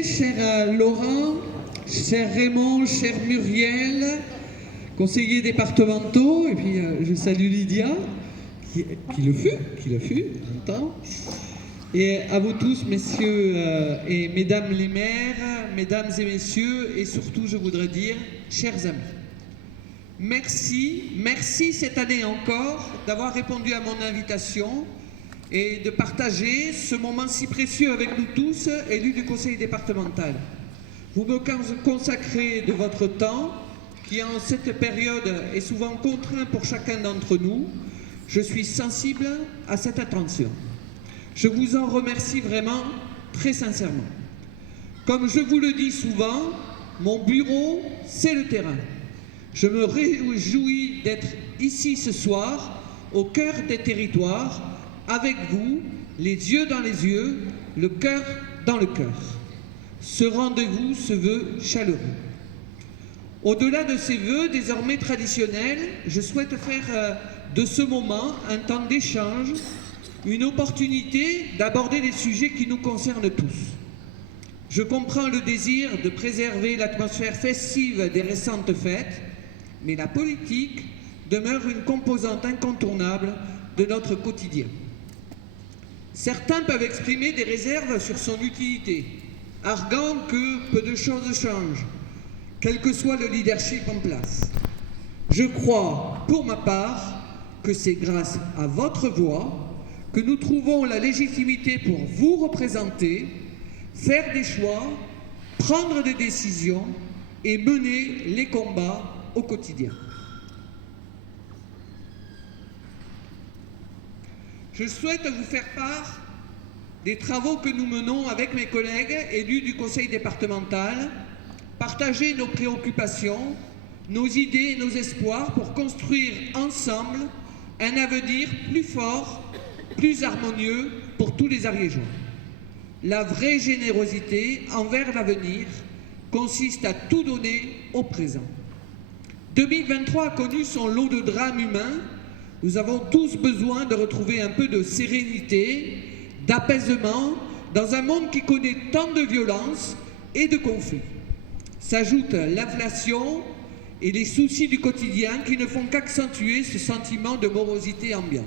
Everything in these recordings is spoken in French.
journée, cher Laurent, cher Raymond, cher Muriel, conseillers départementaux, et puis je salue Lydia, qui le fut longtemps. Et à vous tous, messieurs et mesdames les maires, mesdames et messieurs, et surtout je voudrais dire, chers amis, merci cette année encore d'avoir répondu à mon invitation et de partager ce moment si précieux avec nous tous, élus du conseil départemental. Vous me consacrez de votre temps, qui en cette période est souvent contraint pour chacun d'entre nous. Je suis sensible à cette attention. Je vous en remercie vraiment très sincèrement. Comme je vous le dis souvent, mon bureau, c'est le terrain. Je me réjouis d'être ici ce soir, au cœur des territoires, avec vous, les yeux dans les yeux, le cœur dans le cœur. Ce rendez-vous se veut chaleureux. Au-delà de ces vœux désormais traditionnels, je souhaite faire de ce moment un temps d'échange, une opportunité d'aborder des sujets qui nous concernent tous. Je comprends le désir de préserver l'atmosphère festive des récentes fêtes, mais la politique demeure une composante incontournable de notre quotidien. Certains peuvent exprimer des réserves sur son utilité, arguant que peu de choses changent, quel que soit le leadership en place. Je crois, pour ma part, que c'est grâce à votre voix que nous trouvons la légitimité pour vous représenter, faire des choix, prendre des décisions et mener les combats au quotidien. Je souhaite vous faire part des travaux que nous menons avec mes collègues élus du conseil départemental, partager nos préoccupations, nos idées et nos espoirs pour construire ensemble un avenir plus fort, plus harmonieux pour tous les Ariégeois. La vraie générosité envers l'avenir consiste à tout donner au présent. 2023 a connu son lot de drames humains. Nous avons tous besoin de retrouver un peu de sérénité, d'apaisement dans un monde qui connaît tant de violence et de conflits. S'ajoutent l'inflation et les soucis du quotidien qui ne font qu'accentuer ce sentiment de morosité ambiante.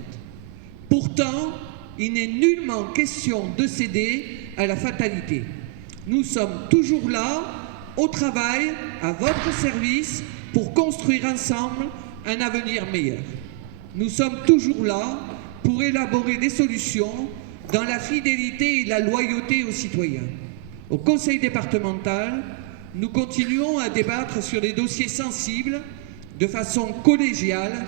Pourtant, il n'est nullement question de céder à la fatalité. Nous sommes toujours là, au travail, à votre service, pour construire ensemble un avenir meilleur. Nous sommes toujours là pour élaborer des solutions dans la fidélité et la loyauté aux citoyens. Au conseil départemental, nous continuons à débattre sur des dossiers sensibles de façon collégiale,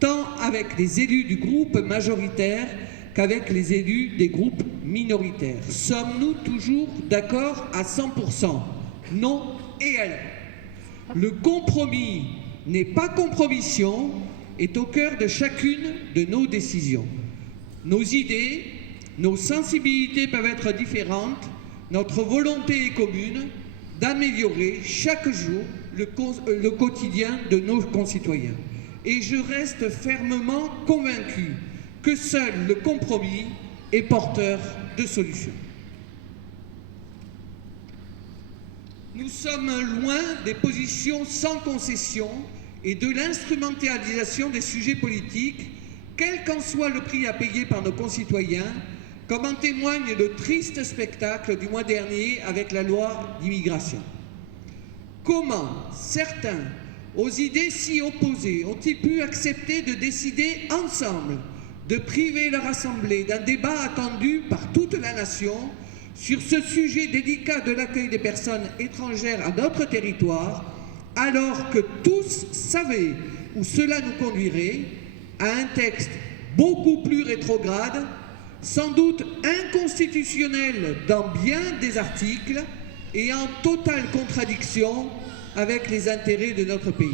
tant avec les élus du groupe majoritaire qu'avec les élus des groupes minoritaires. Sommes-nous toujours d'accord à 100%? Non et alors? Le compromis n'est pas compromission, est au cœur de chacune de nos décisions. Nos idées, nos sensibilités peuvent être différentes, notre volonté est commune d'améliorer chaque jour le quotidien de nos concitoyens. Et je reste fermement convaincu que seul le compromis est porteur de solutions. Nous sommes loin des positions sans concession et de l'instrumentalisation des sujets politiques, quel qu'en soit le prix à payer par nos concitoyens, comme en témoigne le triste spectacle du mois dernier avec la loi d'immigration. Comment certains, aux idées si opposées, ont-ils pu accepter de décider ensemble de priver leur assemblée d'un débat attendu par toute la nation sur ce sujet délicat de l'accueil des personnes étrangères à notre territoire, alors que tous savaient où cela nous conduirait, à un texte beaucoup plus rétrograde, sans doute inconstitutionnel dans bien des articles et en totale contradiction avec les intérêts de notre pays.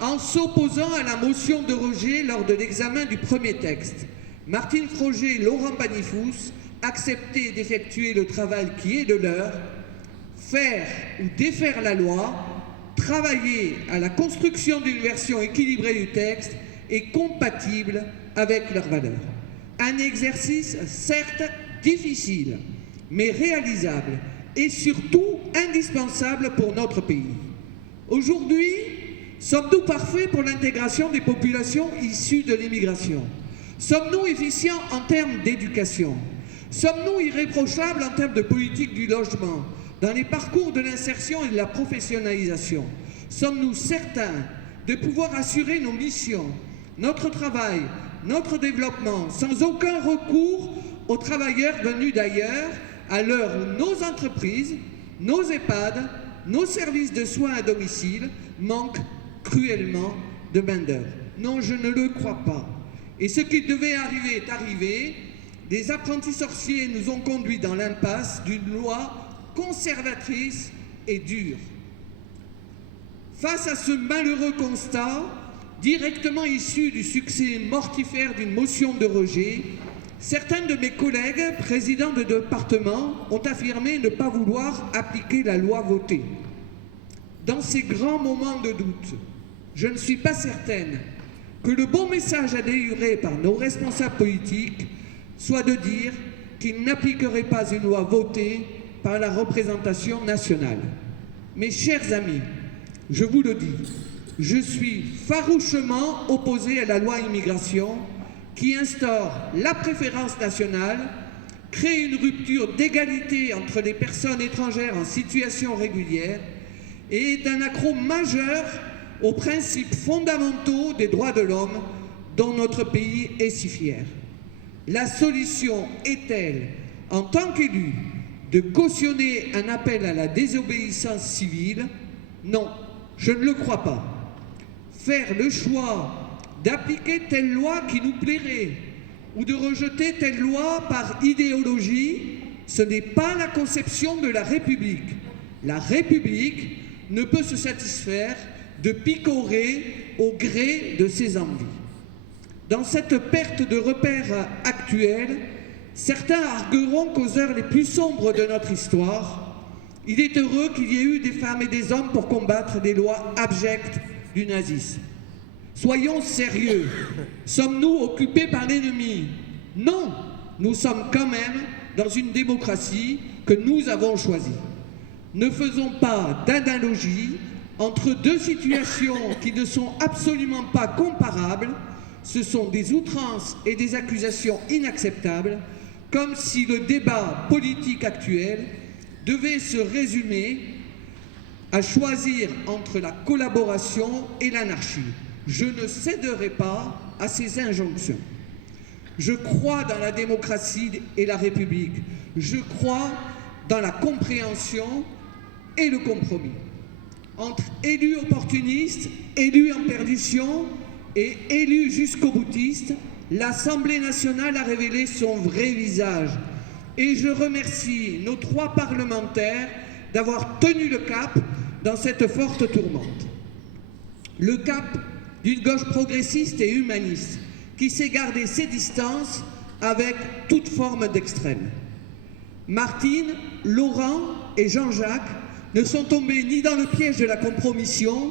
En s'opposant à la motion de rejet lors de l'examen du premier texte, Martine Froger et Laurent Pagny-Fous acceptaient d'effectuer le travail qui est le leur, faire ou défaire la loi, travailler à la construction d'une version équilibrée du texte et compatible avec leurs valeurs. Un exercice certes difficile, mais réalisable et surtout indispensable pour notre pays. Aujourd'hui, sommes-nous parfaits pour l'intégration des populations issues de l'immigration? Sommes-nous efficients en termes d'éducation? Sommes-nous irréprochables en termes de politique du logement, dans les parcours de l'insertion et de la professionnalisation? Sommes-nous certains de pouvoir assurer nos missions, notre travail, notre développement, sans aucun recours aux travailleurs venus d'ailleurs, à l'heure où nos entreprises, nos EHPAD, nos services de soins à domicile manquent cruellement de main-d'œuvre? Non, je ne le crois pas. Et ce qui devait arriver est arrivé. Des apprentis sorciers nous ont conduits dans l'impasse d'une loi conservatrice et dure. Face à ce malheureux constat, directement issu du succès mortifère d'une motion de rejet, certains de mes collègues, présidents de département, ont affirmé ne pas vouloir appliquer la loi votée. Dans ces grands moments de doute, je ne suis pas certaine que le bon message à délivrer par nos responsables politiques soit de dire qu'ils n'appliqueraient pas une loi votée par la représentation nationale. Mes chers amis, je vous le dis, je suis farouchement opposé à la loi immigration qui instaure la préférence nationale, crée une rupture d'égalité entre les personnes étrangères en situation régulière et est un accroc majeur aux principes fondamentaux des droits de l'homme dont notre pays est si fier. La solution est-elle, en tant qu'élu, de cautionner un appel à la désobéissance civile? Non, je ne le crois pas. Faire le choix d'appliquer telle loi qui nous plairait ou de rejeter telle loi par idéologie, ce n'est pas la conception de la République. La République ne peut se satisfaire de picorer au gré de ses envies. Dans cette perte de repères actuelle, certains argueront qu'aux heures les plus sombres de notre histoire, il est heureux qu'il y ait eu des femmes et des hommes pour combattre des lois abjectes du nazisme. Soyons sérieux. Sommes-nous occupés par l'ennemi? Non, nous sommes quand même dans une démocratie que nous avons choisie. Ne faisons pas d'analogie entre deux situations qui ne sont absolument pas comparables. Ce sont des outrances et des accusations inacceptables, comme si le débat politique actuel devait se résumer à choisir entre la collaboration et l'anarchie. Je ne céderai pas à ces injonctions. Je crois dans la démocratie et la République. Je crois dans la compréhension et le compromis. Entre élus opportunistes, élus en perdition et élus jusqu'au boutiste, l'Assemblée nationale a révélé son vrai visage. Et je remercie nos 3 parlementaires d'avoir tenu le cap dans cette forte tourmente. Le cap d'une gauche progressiste et humaniste qui sait garder ses distances avec toute forme d'extrême. Martine, Laurent et Jean-Jacques ne sont tombés ni dans le piège de la compromission,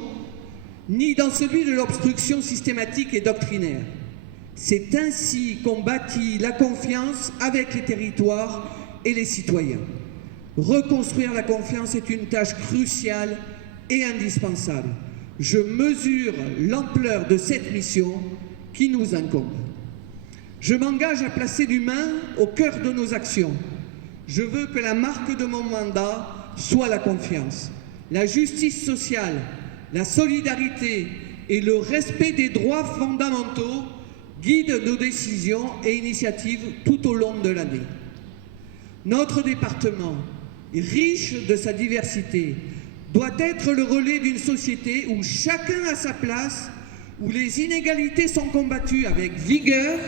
ni dans celui de l'obstruction systématique et doctrinaire. C'est ainsi qu'on bâtit la confiance avec les territoires et les citoyens. Reconstruire la confiance est une tâche cruciale et indispensable. Je mesure l'ampleur de cette mission qui nous incombe. Je m'engage à placer l'humain au cœur de nos actions. Je veux que la marque de mon mandat soit la confiance, la justice sociale, la solidarité et le respect des droits fondamentaux guident nos décisions et initiatives tout au long de l'année. Notre département, riche de sa diversité, doit être le relais d'une société où chacun a sa place, où les inégalités sont combattues avec vigueur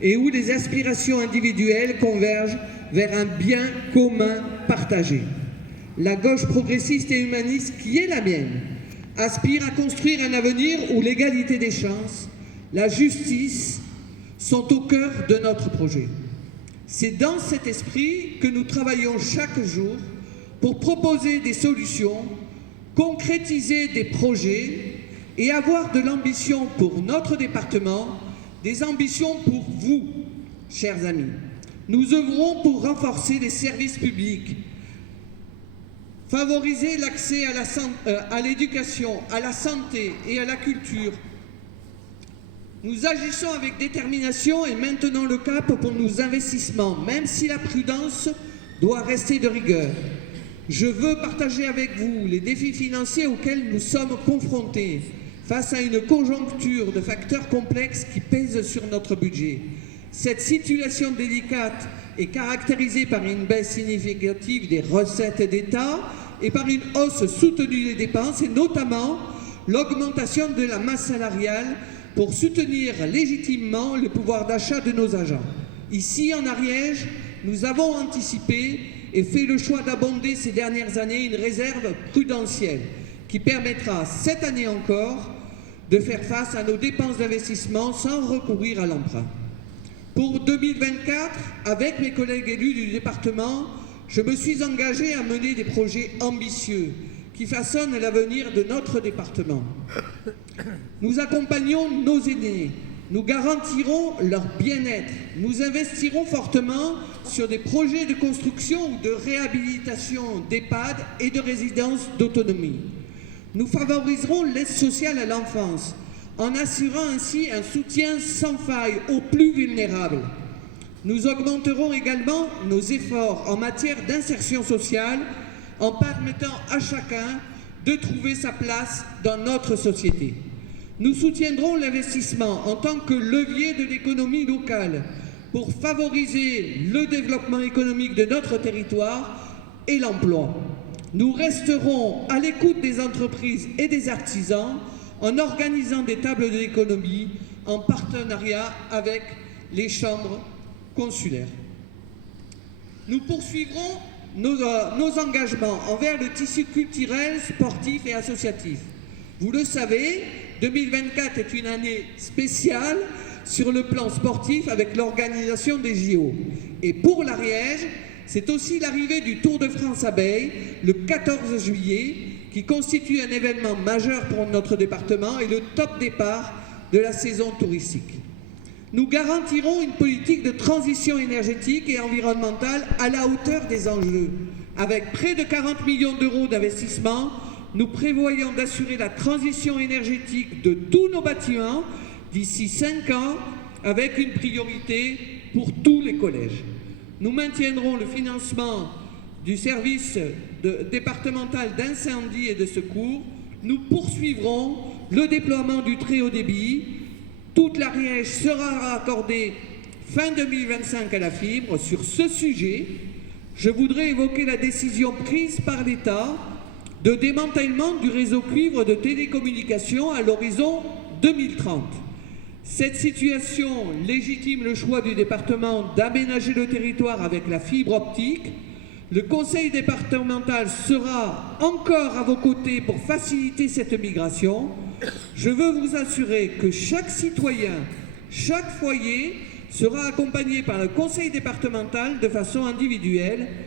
et où les aspirations individuelles convergent vers un bien commun partagé. La gauche progressiste et humaniste, qui est la mienne, aspire à construire un avenir où l'égalité des chances, la justice sont au cœur de notre projet. C'est dans cet esprit que nous travaillons chaque jour pour proposer des solutions, concrétiser des projets et avoir de l'ambition pour notre département, des ambitions pour vous, chers amis. Nous œuvrons pour renforcer les services publics favoriser l'accès à l'éducation, à la santé et à la culture. Nous agissons avec détermination et maintenons le cap pour nos investissements, même si la prudence doit rester de rigueur. Je veux partager avec vous les défis financiers auxquels nous sommes confrontés face à une conjoncture de facteurs complexes qui pèsent sur notre budget. Cette situation délicate est caractérisée par une baisse significative des recettes d'État et par une hausse soutenue des dépenses, et notamment l'augmentation de la masse salariale pour soutenir légitimement le pouvoir d'achat de nos agents. Ici, en Ariège, nous avons anticipé et fait le choix d'abonder ces dernières années une réserve prudentielle qui permettra, cette année encore, de faire face à nos dépenses d'investissement sans recourir à l'emprunt. Pour 2024, avec mes collègues élus du département, je me suis engagé à mener des projets ambitieux qui façonnent l'avenir de notre département. Nous accompagnons nos aînés, nous garantirons leur bien-être, nous investirons fortement sur des projets de construction ou de réhabilitation d'EHPAD et de résidences d'autonomie. Nous favoriserons l'aide sociale à l'enfance en assurant ainsi un soutien sans faille aux plus vulnérables. Nous augmenterons également nos efforts en matière d'insertion sociale en permettant à chacun de trouver sa place dans notre société. Nous soutiendrons l'investissement en tant que levier de l'économie locale pour favoriser le développement économique de notre territoire et l'emploi. Nous resterons à l'écoute des entreprises et des artisans en organisant des tables de l'économie en partenariat avec les chambres consulaires. Nous poursuivrons nos engagements envers le tissu culturel, sportif et associatif. Vous le savez, 2024 est une année spéciale sur le plan sportif avec l'organisation des JO. Et pour l'Ariège, c'est aussi l'arrivée du Tour de France Abeilles le 14 juillet qui constitue un événement majeur pour notre département et le top départ de la saison touristique. Nous garantirons une politique de transition énergétique et environnementale à la hauteur des enjeux. Avec près de 40 millions d'euros d'investissement, nous prévoyons d'assurer la transition énergétique de tous nos bâtiments d'ici 5 ans avec une priorité pour tous les collèges. Nous maintiendrons le financement du service départemental d'incendie et de secours. Nous poursuivrons le déploiement du très haut débit. Toute l'Ariège sera raccordée fin 2025 à la fibre. Sur ce sujet, je voudrais évoquer la décision prise par l'État de démantèlement du réseau cuivre de télécommunications à l'horizon 2030. Cette situation légitime le choix du département d'aménager le territoire avec la fibre optique. Le conseil départemental sera encore à vos côtés pour faciliter cette migration. Je veux vous assurer que chaque citoyen, chaque foyer sera accompagné par le conseil départemental de façon individuelle